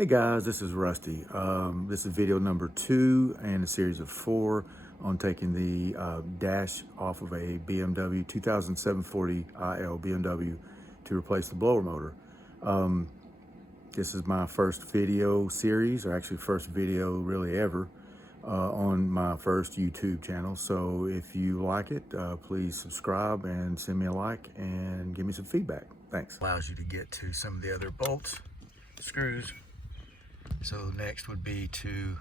Hey guys, this is Rusty. This is video number 2 in a series of 4 on taking the dash off of a BMW 740iL BMW to replace the blower motor. This is my first video series, or actually first video really ever, on my first YouTube channel. So if you like it, please subscribe and send me a like and give me some feedback. Thanks. Allows you to get to some of the other bolts, screws. So next would be to,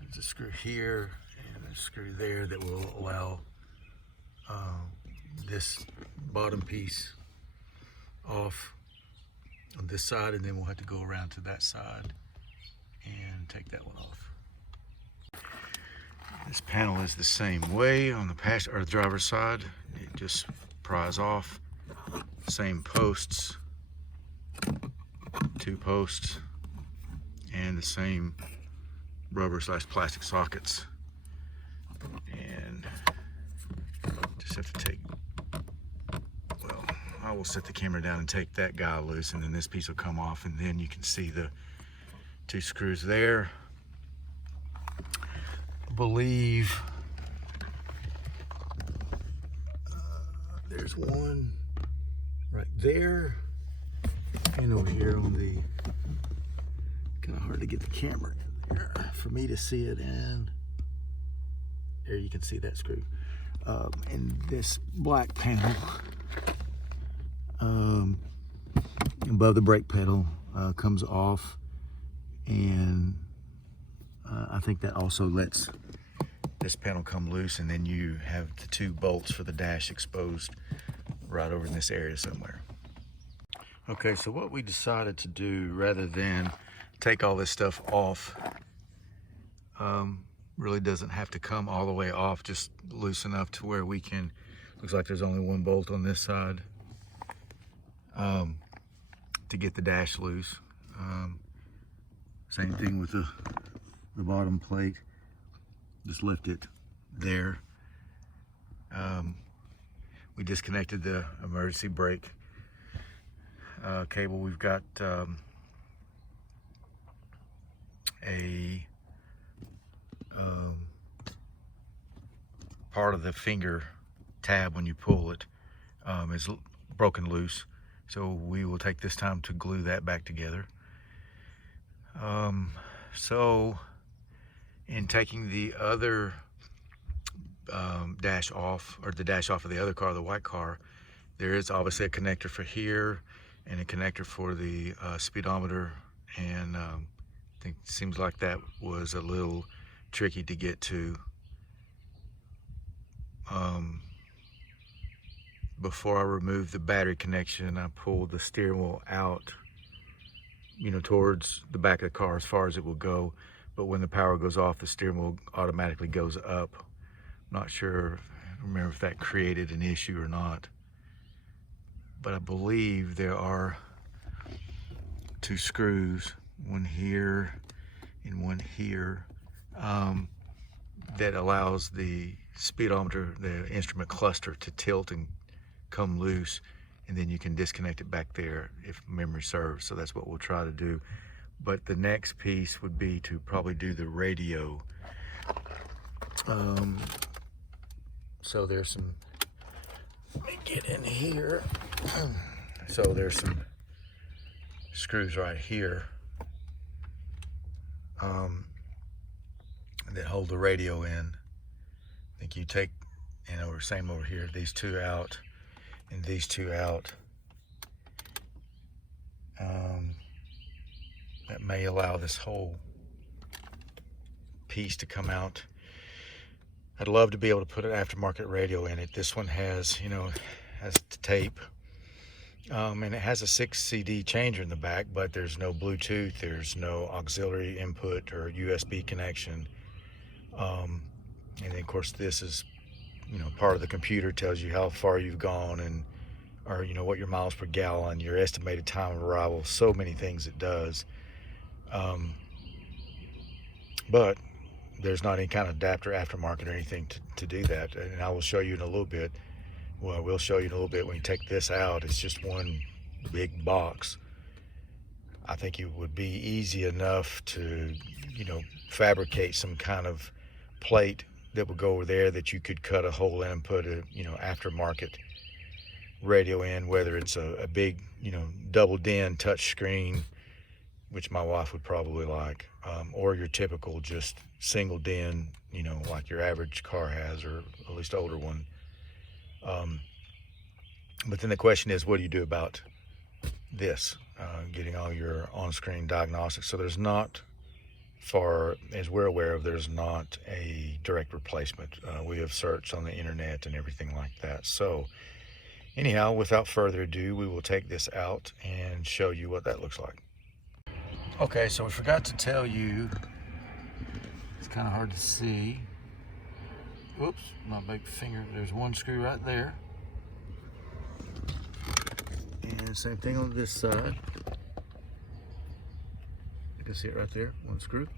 there's a screw here and a screw there that will allow this bottom piece off on this side, and then we'll have to go around to that side and take that one off. This panel is the same way on the passenger or the driver's side. It just pries off. Same posts, 2 posts, and the same rubber/plastic sockets. And just have to take, well, I will set the camera down and take that guy loose, and then this piece will come off, and then you can see the 2 screws there. I believe there's one right there, and over here on the, kind of hard to get the camera in there for me to see it, and there you can see that screw. And this black panel above the brake pedal comes off, and I think that also lets this panel come loose, and then you have the 2 bolts for the dash exposed right over in this area somewhere. Okay, so what we decided to do, rather than take all this stuff off, really doesn't have to come all the way off, just loose enough to where we can, looks like there's only 1 bolt on this side to get the dash loose. Same thing with the bottom plate, just lift it there. We disconnected the emergency brake cable. We've got a part of the finger tab when you pull it is broken loose, so we will take this time to glue that back together. So in taking the other dash off, or the dash off of the other car, the white car, there is obviously a connector for here and a connector for the speedometer, and I think it seems like that was a little tricky to get to. Before I removed the battery connection, I pulled the steering wheel out, towards the back of the car as far as it will go. But when the power goes off, the steering wheel automatically goes up. I'm not sure, I don't remember if that created an issue or not. But I believe there are 2 screws, one here and one here, that allows the speedometer, the instrument cluster, to tilt and come loose, and then you can disconnect it back there if memory serves. So that's what we'll try to do. But the next piece would be to probably do the radio. So there's some, let me get in here. So there's some screws right here that hold the radio in. I think you take, same over here, these 2 out and these 2 out. That may allow this whole piece to come out. I'd love to be able to put an aftermarket radio in it. This one has, has tape, and it has a 6 CD changer in the back, but there's no Bluetooth, there's no auxiliary input or USB connection. And then of course this is, part of the computer, tells you how far you've gone, and or what your miles per gallon, your estimated time of arrival, so many things it does. But there's not any kind of adapter aftermarket or anything to do that, and I will show you in a little bit. We'll show you in a little bit when you take this out. It's just one big box. I think it would be easy enough to, fabricate some kind of plate that would go over there that you could cut a hole in and put a, aftermarket radio in, whether it's a big, double DIN touch screen, which my wife would probably like, or your typical just single DIN, like your average car has, or at least older one. But then the question is, what do you do about this? Getting all your on-screen diagnostics. So there's not, far as we're aware of, there's not a direct replacement. We have searched on the internet and everything like that. So anyhow, without further ado, we will take this out and show you what that looks like. Okay, so we forgot to tell you, it's kind of hard to see. Oops, my big finger, there's one screw right there. And same thing on this side. You can see it right there, one screw.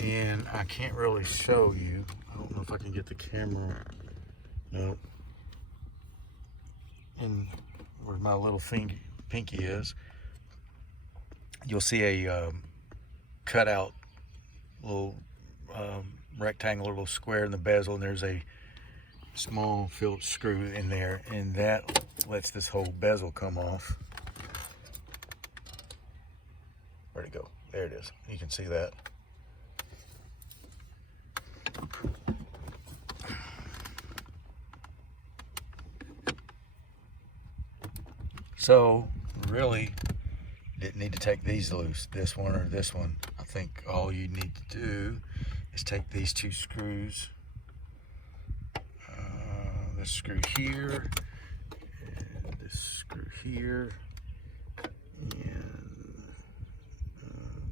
And I can't really show you. I don't know if I can get the camera. No. And where my little pinky is, you'll see a cutout little rectangular little square in the bezel, and there's a small Phillips screw in there, and that lets this whole bezel come off. Where'd it go? There it is. You can see that. So really didn't need to take these loose, this one or this one. I think all you need to do is take these two screws, this screw here and this screw here, and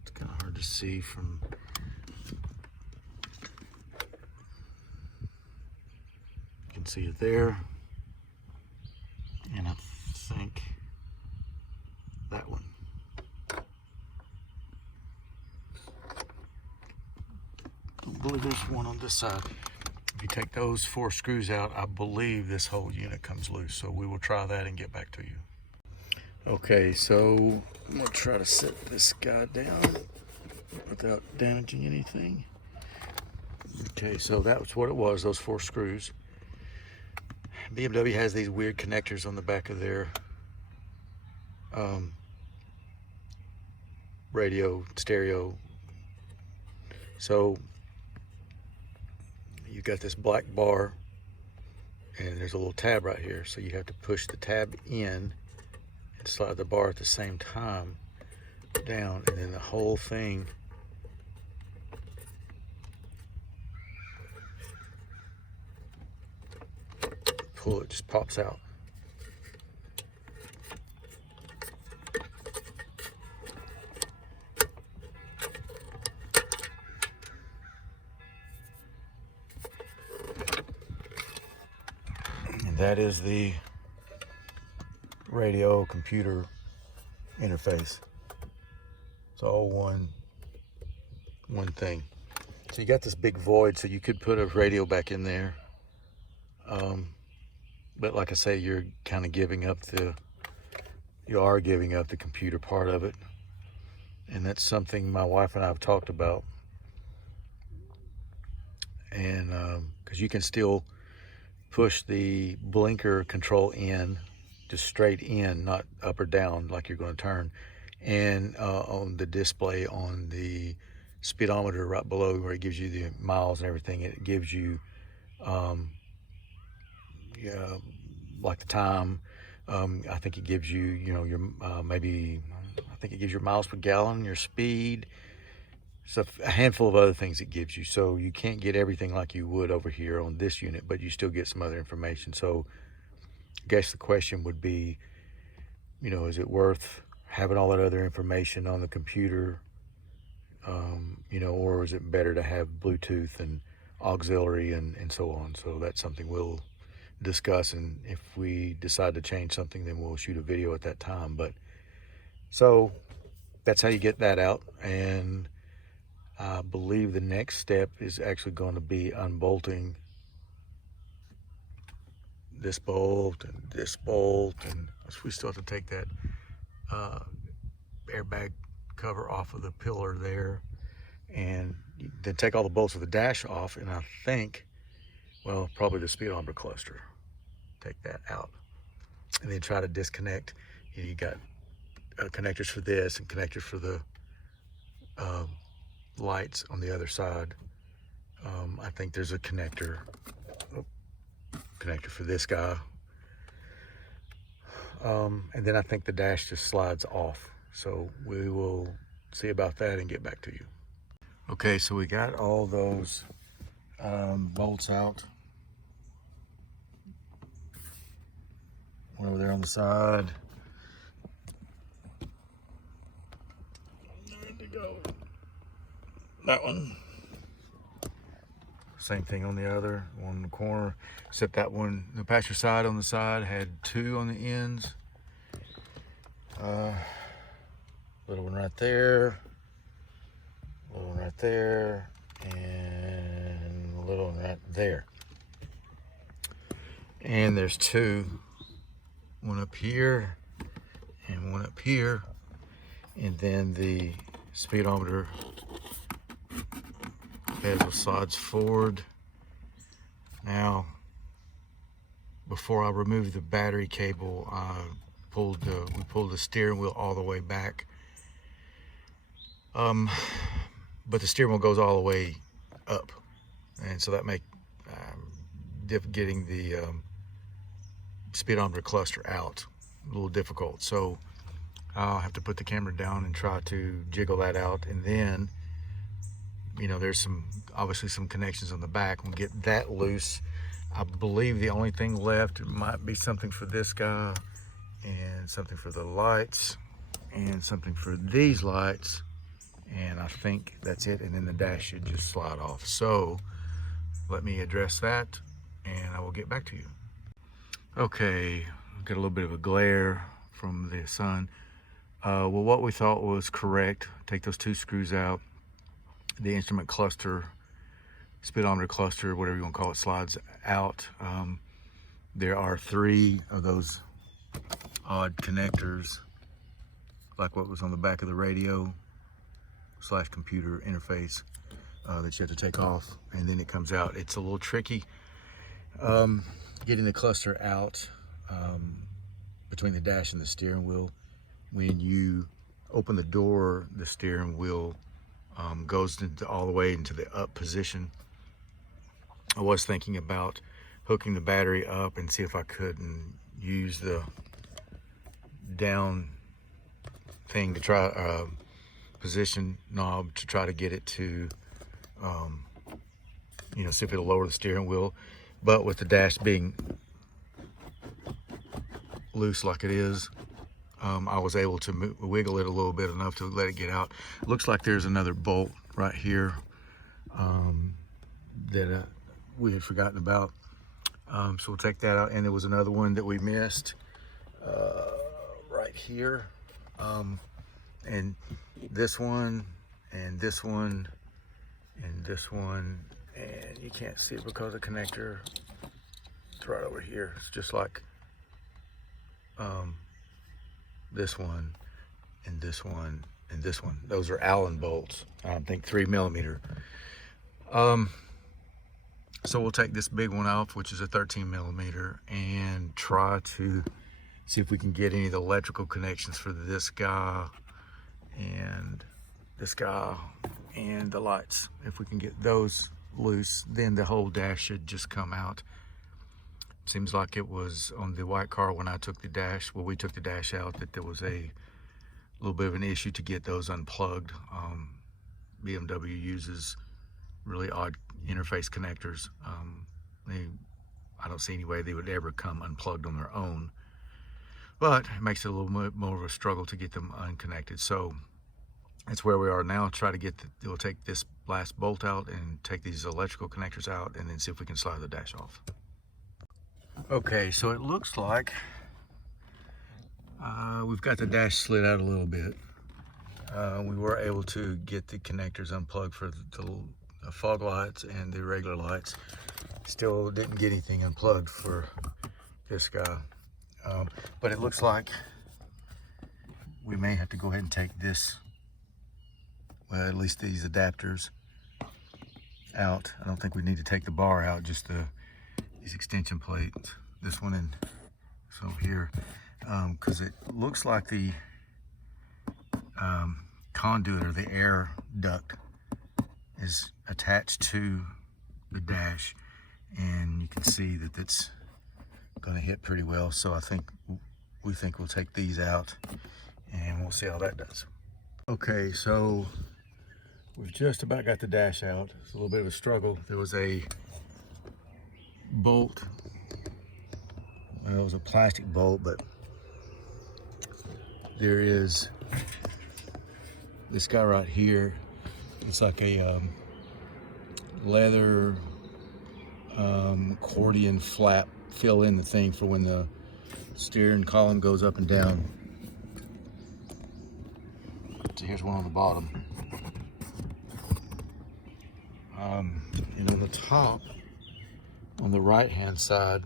it's kind of hard to see from, you can see it there, and I think that one. I believe there's one on this side. If you take those 4 screws out, I believe this whole unit comes loose. So we will try that and get back to you. Okay, so I'm gonna try to set this guy down without damaging anything. Okay, so that's what it was, those 4 screws. BMW has these weird connectors on the back of their radio, stereo. So you got this black bar, and there's a little tab right here. So you have to push the tab in and slide the bar at the same time down, and then the whole thing pull, it just pops out. And that is the radio computer interface. It's all one thing. So you got this big void, so you could put a radio back in there. But like I say, you're kind of giving up the computer part of it. And that's something my wife and I have talked about. And because you can still push the blinker control in, just straight in, not up or down like you're going to turn. And on the display on the speedometer right below where it gives you the miles and everything, it gives you like the time. I think it gives you, your I think it gives your miles per gallon, your speed. So a handful of other things it gives you. So you can't get everything like you would over here on this unit, but you still get some other information. So I guess the question would be, is it worth having all that other information on the computer? Or is it better to have Bluetooth and auxiliary and so on? So that's something we'll discuss, and if we decide to change something, then we'll shoot a video at that time. But so that's how you get that out. And I believe the next step is actually going to be unbolting this bolt and this bolt, and we still have to take that airbag cover off of the pillar there, and then take all the bolts of the dash off, and I think, well, probably the speedometer cluster. Take that out, and then try to disconnect. You got connectors for this and connectors for the lights on the other side. I think there's a connector for this guy. And then I think the dash just slides off. So we will see about that and get back to you. Okay, so we got all those bolts out. One over there on the side. There to go. That one. Same thing on the other, one in the corner, except that one, the passenger side on the side had two on the ends. Little one right there, little one right there, and a little one right there. And there's two, one up here and one up here. And then the speedometer bezel slides forward. Now, before I removed the battery cable, we pulled the steering wheel all the way back. But the steering wheel goes all the way up, and so that makes getting the speedometer cluster out a little difficult. So I'll have to put the camera down and try to jiggle that out, and then, you know, there's obviously some connections on the back. We'll get that loose. I believe the only thing left might be something for this guy, and something for the lights, and something for these lights, and I think that's it. And then the dash should just slide off. So let me address that, and I will get back to you. Okay, got a little bit of a glare from the sun. Well, what we thought was correct, take those two screws out. The instrument cluster, speedometer cluster, whatever you want to call it, slides out. There are three of those odd connectors, like what was on the back of the radio / computer interface, that you have to take off, and then it comes out. It's a little tricky getting the cluster out between the dash and the steering wheel. When you open the door, the steering wheel goes all the way into the up position. I was thinking about hooking the battery up and see if I couldn't use the down thing to try position knob to try to get it to you know, see if it'll lower the steering wheel. But with the dash being loose like it is, I was able to wiggle it a little bit enough to let it get out. Looks like there's another bolt right here that we had forgotten about. So we'll take that out. And there was another one that we missed right here. And this one, and this one, and this one. And you can't see it because the connector, it's right over here. It's just like this one, and this one, and this one. Those are Allen bolts, I think 3mm. So we'll take this big one off, which is a 13mm, and try to see if we can get any of the electrical connections for this guy and this guy and the lights. If we can get those loose, then the whole dash should just come out. Seems like it was on the white car when I took the dash, well, we took the dash out, that there was a little bit of an issue to get those unplugged. BMW uses really odd interface connectors. I don't see any way they would ever come unplugged on their own, but it makes it a little bit more of a struggle to get them unconnected. So that's where we are now. Try to get we'll take this last bolt out and take these electrical connectors out, and then see if we can slide the dash off. Okay, so it looks like we've got the dash slid out a little bit. We were able to get the connectors unplugged for the fog lights and the regular lights. Still didn't get anything unplugged for this guy. But it looks like we may have to go ahead and take this, well, at least these adapters out. I don't think we need to take the bar out, just these extension plates, this one and this over here, because it looks like the conduit or the air duct is attached to the dash, and you can see that it's going to hit pretty well. So we think we'll take these out and we'll see how that does. Okay, so we've just about got the dash out. It's a little bit of a struggle. There was a bolt, well, it was a plastic bolt, but there is this guy right here. It's like a leather accordion flap, fill in the thing for when the steering column goes up and down. So here's one on the bottom. And on the top, on the right hand side,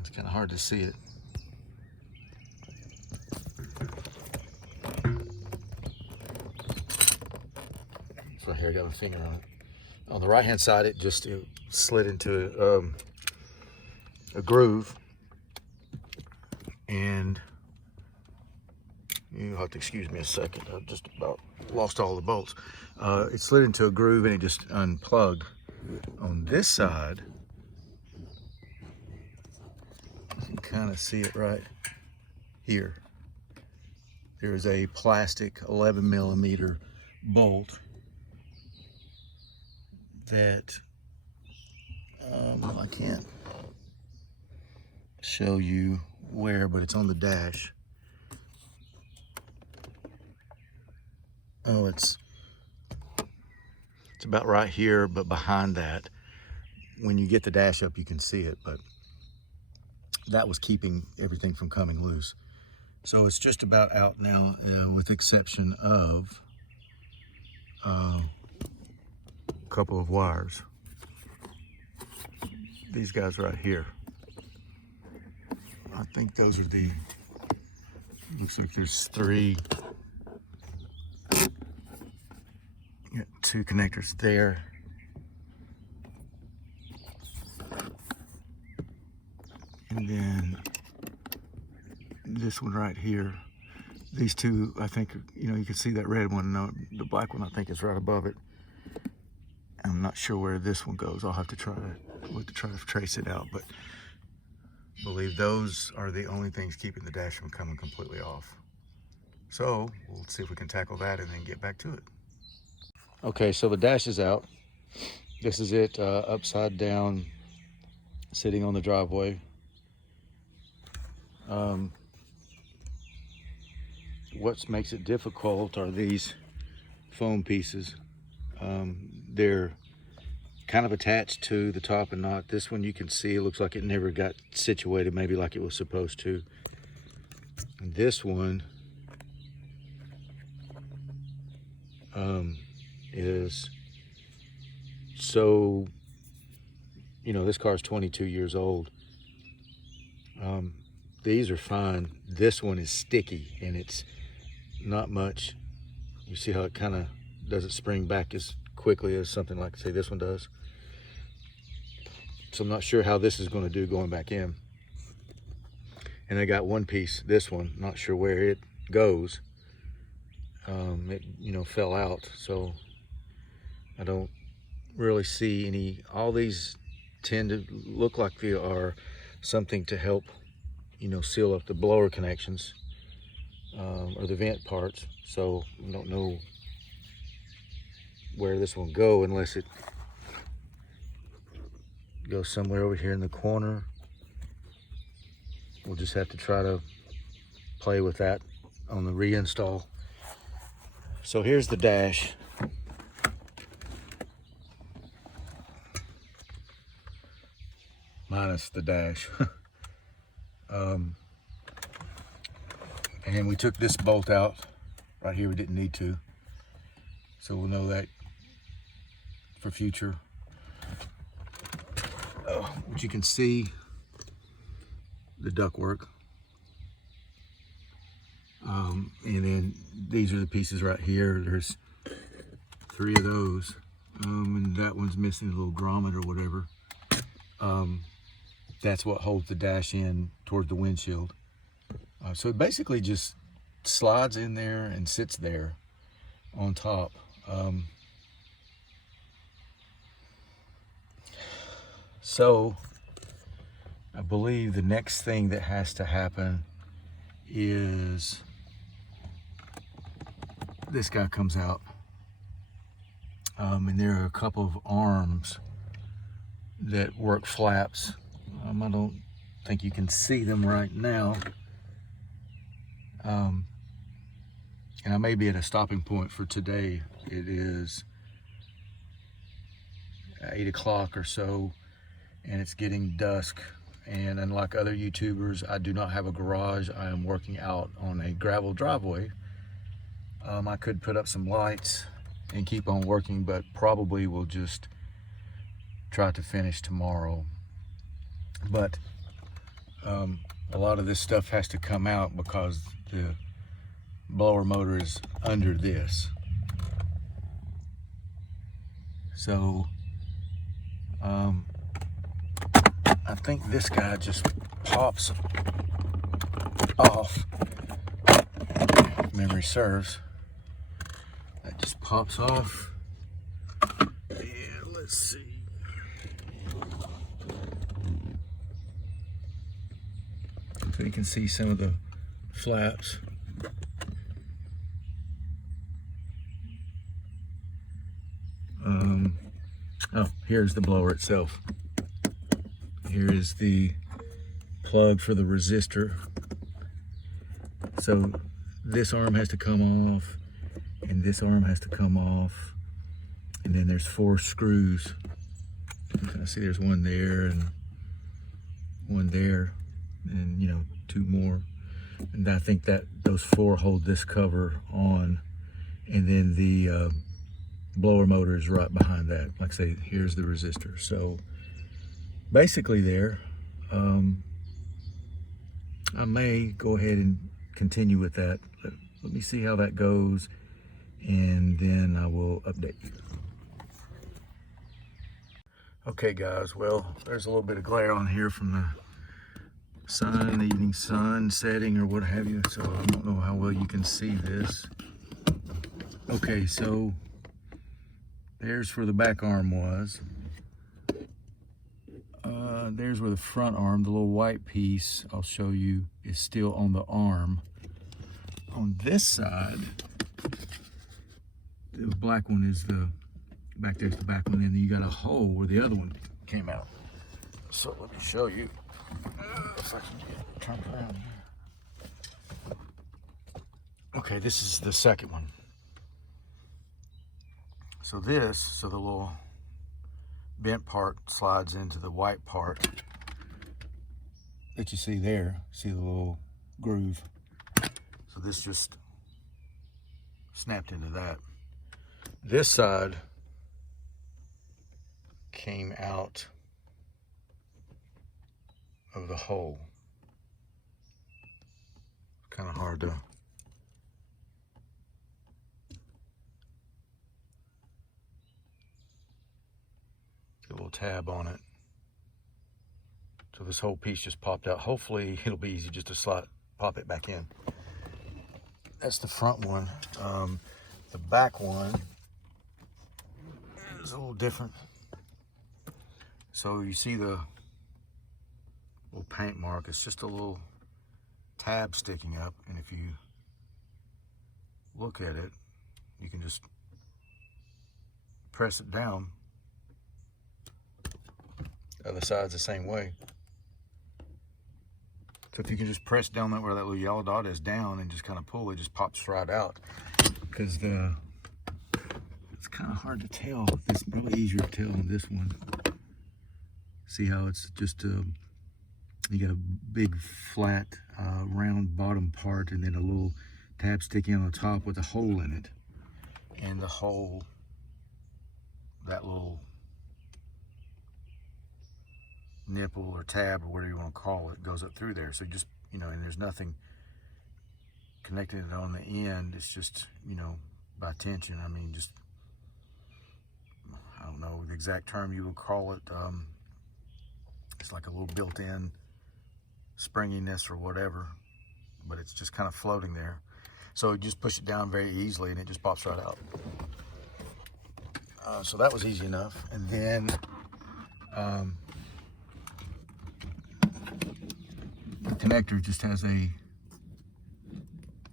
it's kind of hard to see it. It's right here, I got my finger on it. On the right hand side, it slid into a groove, and you'll have to excuse me a second, I've just about lost all the bolts. It slid into a groove and it just unplugged. On this side, you can kind of see it right here. There is a plastic 11mm bolt that I can't show you where, but it's on the dash. Oh, it's about right here, but behind that. When you get the dash up, you can see it, but that was keeping everything from coming loose. So it's just about out now, with the exception of a couple of wires. These guys right here. I think those are looks like there's three. Got two connectors there. And then this one right here. These two, I think, you can see that red one. No, the black one, I think, is right above it. I'm not sure where this one goes. I'll have to try to trace it out, but I believe those are the only things keeping the dash from coming completely off. So we'll see if we can tackle that and then get back to it. Okay, so the dash is out. This is it, upside down, sitting on the driveway. What makes it difficult are these foam pieces. They're kind of attached to the top and not. This one you can see, it looks like it never got situated, maybe like it was supposed to. And this one is so, this car is 22 years old. These are fine. This one is sticky and it's not much. You see how it kind of doesn't spring back as quickly as something like, say, this one does. So I'm not sure how this is going to do going back in. And I got one piece, this one, not sure where it goes. It fell out, so I don't really see any. All these tend to look like they are something to help seal up the blower connections, or the vent parts. So I don't know where this will go unless it goes somewhere over here in the corner. We'll just have to try to play with that on the reinstall. So here's the dash. Minus the dash. And we took this bolt out right here. We didn't need to, so we'll know that for future. But you can see the ductwork. And then these are the pieces right here. There's 3 of those. And that one's missing a little grommet or whatever. That's what holds the dash in toward the windshield. So it basically just slides in there and sits there on top. So I believe the next thing that has to happen is this guy comes out. And there are a couple of arms that work flaps. I don't think you can see them right now. And I may be at a stopping point for today. It is 8 o'clock or so, and it's getting dusk. And unlike other YouTubers, I do not have a garage. I am working out on a gravel driveway. I could put up some lights and keep on working, but probably will just try to finish tomorrow. But a lot of this stuff has to come out because the blower motor is under this. So I think this guy just pops off. If memory serves. That just pops off. And let's see. So you can see some of the flaps. Oh, here's the blower itself. Here is the plug for the resistor. So this arm has to come off, and this arm has to come off, and then there's 4 screws. I see there's one there and one there, and 2 more. And I think that those 4 hold this cover on, and then the blower motor is right behind that. Like I say, here's the resistor. So basically there, I may go ahead and continue with that. Let me see how that goes, and then I will update you. Okay guys, well, there's a little bit of glare on here from the sun, the evening sun setting or what have you, so I don't know how well you can see this. Okay, so there's where the back arm was. There's where the front arm, the little white piece, I'll show you, is still on the arm. On this side, the black one is back there's the back one, and then you got a hole where the other one came out. So let me show you. If I can get turned around here. Okay, this is the second one. So the little bent part slides into the white part that you see there. See the little groove? So this just snapped into that. This side came out of the hole. Kind of hard to get a little tab on it. So this whole piece just popped out. Hopefully it'll be easy just to pop it back in. That's the front one. The back one is a little different. So you see the little paint mark. It's just a little tab sticking up, and if you look at it, you can just press it down. The other side's the same way. So if you can just press down where that little yellow dot is down and just kind of pull, it just pops right out. Because it's kind of hard to tell. It's probably easier to tell on this one. See how it's just you got a big flat round bottom part, and then a little tab sticking on the top with a hole in it, and the hole, that little nipple or tab or whatever you want to call it, goes up through there. So just and there's nothing connecting it on the end, it's just, you know, by tension. I mean, just, I don't know the exact term you would call it. It's like a little built-in springiness or whatever, but it's just kind of floating there. So you just push it down very easily and it just pops right out. So that was easy enough. And then the connector just has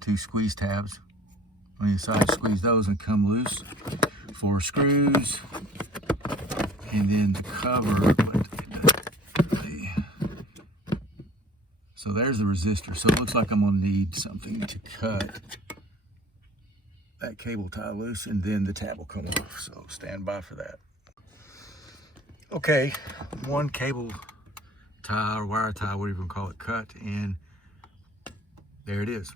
two squeeze tabs on the side. Squeeze those and come loose. 4 screws, and then the cover. So there's the resistor. So it looks like I'm gonna need something to cut that cable tie loose, and then the tab will come off. So stand by for that. Okay, one cable tie or wire tie, whatever you want to call it, cut, and there it is.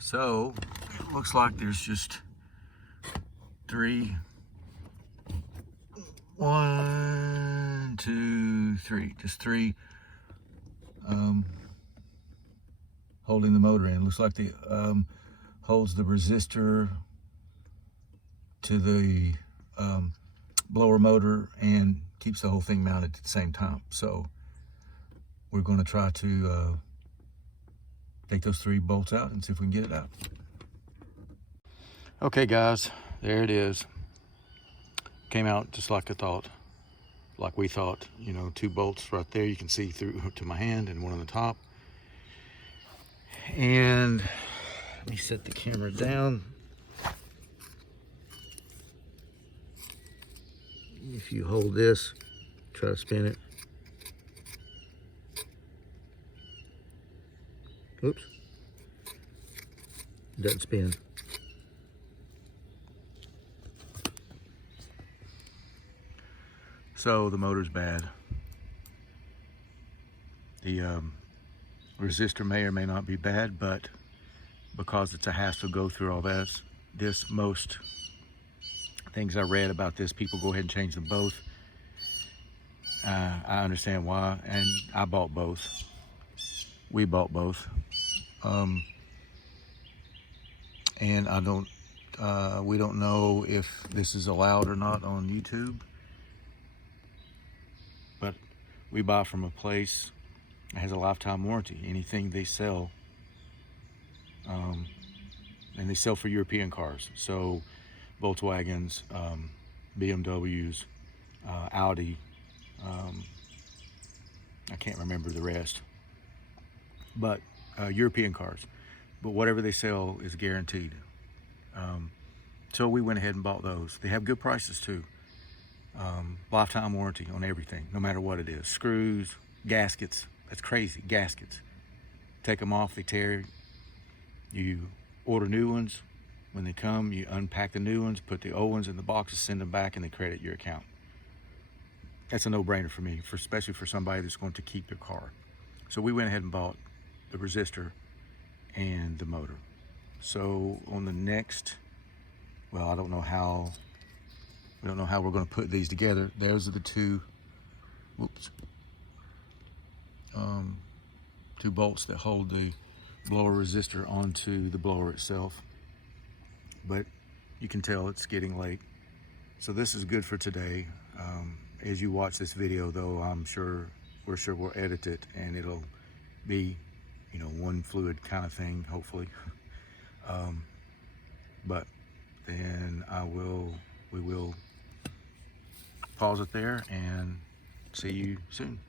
So it looks like there's just 3, 1, 2, 3, just 3 holding the motor in. Looks like the holds the resistor to the blower motor and keeps the whole thing mounted at the same time. So we're going to try to take those 3 bolts out and see if we can get it out. Okay guys, there it is. Came out just like I thought, like we thought. You know, 2 bolts right there, you can see through to my hand, and one on the top. And let me set the camera down. If you hold this, try to spin it. Oops. It doesn't spin. So the motor's bad. The resistor may or may not be bad, but because it's a hassle to go through all this, most things I read about this, people go ahead and change them both. I understand why, and I bought both. We bought both. And we don't know if this is allowed or not on YouTube, but we buy from a place that has a lifetime warranty. Anything they sell, and they sell for European cars. So Volkswagens, BMWs, Audi, I can't remember the rest, but European cars. But whatever they sell is guaranteed. So we went ahead and bought those. They have good prices too. Lifetime warranty on everything, no matter what it is. Screws, gaskets, that's crazy, gaskets. Take them off, they tear. You order new ones. When they come, you unpack the new ones, put the old ones in the boxes, send them back, and they credit your account. That's a no-brainer for me, especially for somebody that's going to keep their car. So we went ahead and bought the resistor and the motor. So on the next, well, we don't know how we're going to put these together. Those are the 2 bolts that hold the blower resistor onto the blower itself. But you can tell it's getting late. So this is good for today. As you watch this video though, we're sure we'll edit it and it'll be, you know, one fluid kind of thing, hopefully. But then we will pause it there and see you soon.